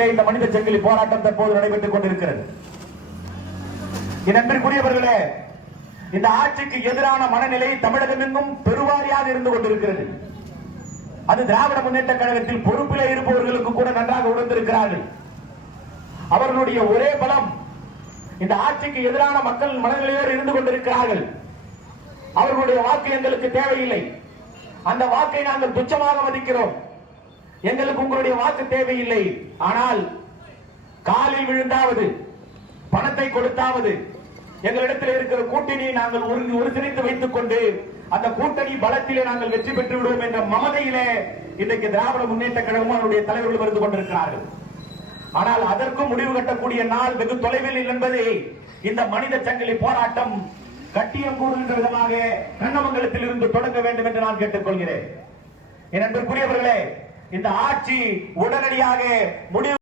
இந்த மனித சங்கிலி போராட்டம் தற்போது நடைபெற்றுக் கொண்டிருக்கிறது. அன்பிற்குரியவர்களே, இந்த ஆட்சிக்கு எதிரான மனநிலை தமிழகமெங்கும் பெருவாரியாக இருந்து கொண்டிருக்கிறது. அது திராவிட முன்னேற்ற கழகத்தில் பொறுப்பிலே இருப்பவர்களுக்கு கூட நன்றாக உணர்ந்திருக்கிறார்கள். அவர்களுடைய ஒரே பலம் இந்த ஆட்சிக்கு எதிரான மக்கள் மனநிலையோடு இருந்து கொண்டிருக்கிறார்கள். அவர்களுடைய வாக்கு எங்களுக்கு தேவையில்லை, அந்த வாக்கை நாங்கள் துச்சமாக மதிக்கிறோம், எங்களுக்கு உங்களுடைய வாக்கு தேவையில்லை, ஆனால் காலில் விழுந்தாவது பணத்தை கொடுத்தாவது எங்களிடத்தில் இருக்கிற கூட்டணியை நாங்கள் ஒருங்கிணைத்து வைத்துக் கொண்டு அந்த கூட்டணி பலத்திலே நாங்கள் வெற்றி பெற்று விடுவோம் என்ற மமதையிலே இன்றைக்கு திராவிட முன்னேற்ற கழகமும் அவருடைய தலைவர்கள் இருந்து கொண்டிருக்கிறார்கள். ஆனால் அதற்கும் முடிவு கட்டக்கூடிய நாள் வெகு தொலைவில் இல்லை என்பதை இந்த மனித சங்கிலி போராட்டம் கட்டியம் கூறுகின்ற விதமாக கண்ணமங்கலத்தில் இருந்து தொடங்க வேண்டும் என்று நான் கேட்டுக்கொள்கிறேன். என் அன்பிற்குரியவர்களே, இந்த ஆட்சி உடனடியாக முடிவு